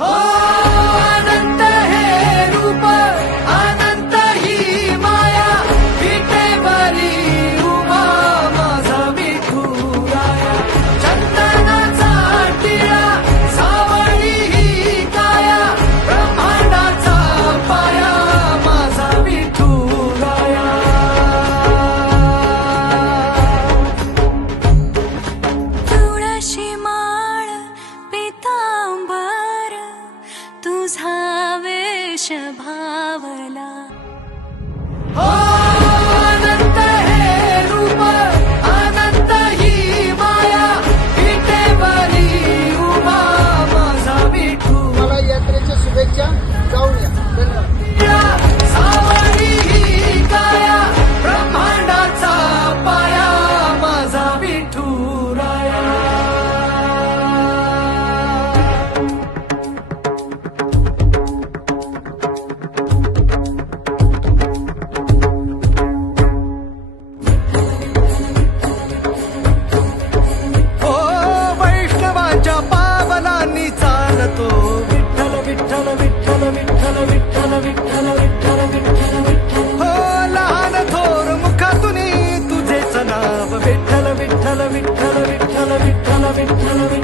हो अनंत हे रूप अनंत ही माया विटेवरी उभा माझा विठुराया चंदनाचा टिळा सावळी ही काया ब्रह्मांडाचा पाया माझा विठुराया तुळशी माळ पितांबर तुझा वेश भावला हो अनंत हे रूप अनंत ही माया विटेवरी उभा माझा विठू मला यात्रेच्या शुभेच्छा. जाऊन या. धन्यवाद. सावळी ही काया ब्रह्मांडाचा पाया माझा विठुराया हो वैष्णवांच्या पावलांनी चालतो विठ्ठल विठ्ठल विठ्ठल विठ्ठल विठ्ठल विठ्ठल विठ्ठल विठ्ठल विठ्ठल हो लहान थोर मुखातून तुझेच नाव विठ्ठल विठ्ठल विठ्ठल विठ्ठल विठ्ठल विठ्ठल